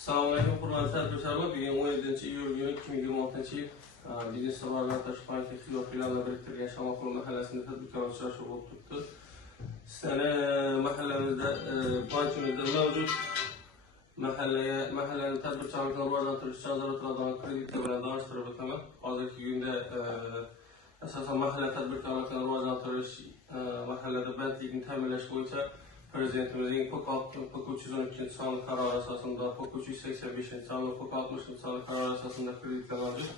Assalamualaikum hurmatli tadbirkorlar. Bugun 17-iyul kuni 2026-yil biznes tovarlar tashish banki xilofilarni biriktirgan Shamolxon mahallasida tadbirkor uchrashuvi bo'lib turibdi. Sizlarning mahallamizda bankimizda mavjud mahallani tadbirkorlikni rivojlantirish uchun ajratiladigan kreditlar bilan tanishtirib o'taman. Hozirgi kunda asosan mahalla tadbirkorlikni rivojlantirish, mahallada bandlikni ta'minlash bo'yicha Prezidentimizin POK 312 sonli qarori asosida POK 385 sonli, POK 60 sonli qarori asosida kreditlar mavjud.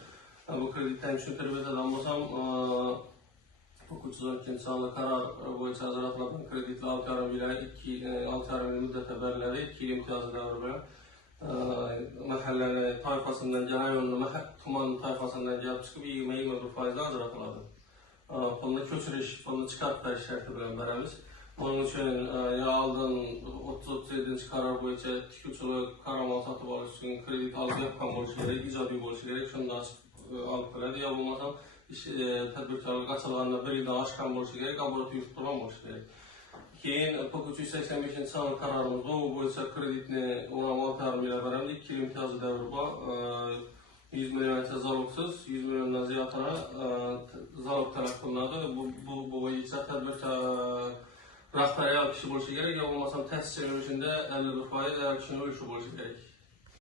Bu kreditlarni tushuntirib o'tadigan bo'lsam, POK 312 sonli qaror bo'yicha ajratiladigan kreditlar 6,5 yil muddatga beriladi, 2 yil imtiyozli davr bilan. Mahallani toifasidan, rayonni tuman toifasidan kelib chiqib 20-21% ajratiladi. Pulni ko'chirish, pulni chiqarib berish sharti bilan beramiz. Bunun için aldığın 37. karar boyunca tikuvchilik qaramol sotib olish uchun kredit olib yapgan bo'lishi kerak, ijobiy bo'lishi kerak. Shunda olib keladi. Ya bo'lmasa tadbirkorlik ochilgandan bir yildan oshgan bo'lishi kerak, oborot yurib turgan bo'lishi kerak. Keyin POK 385 sonli qarorimiz bu bo'yicha kreditni 16,5 million beramiz. 2 yil imtiyozli davri bor. 100 millioncha zalogsiz, 100 milliondan ziyodini zalog talab qilinadi. Bu bo'yicha tadbirkor rahbar ayol kishi bo'lishi kerak, yo bo'lmasam ta'sis yurishida 50% ayol kishining ulushi bo'lishi kerak.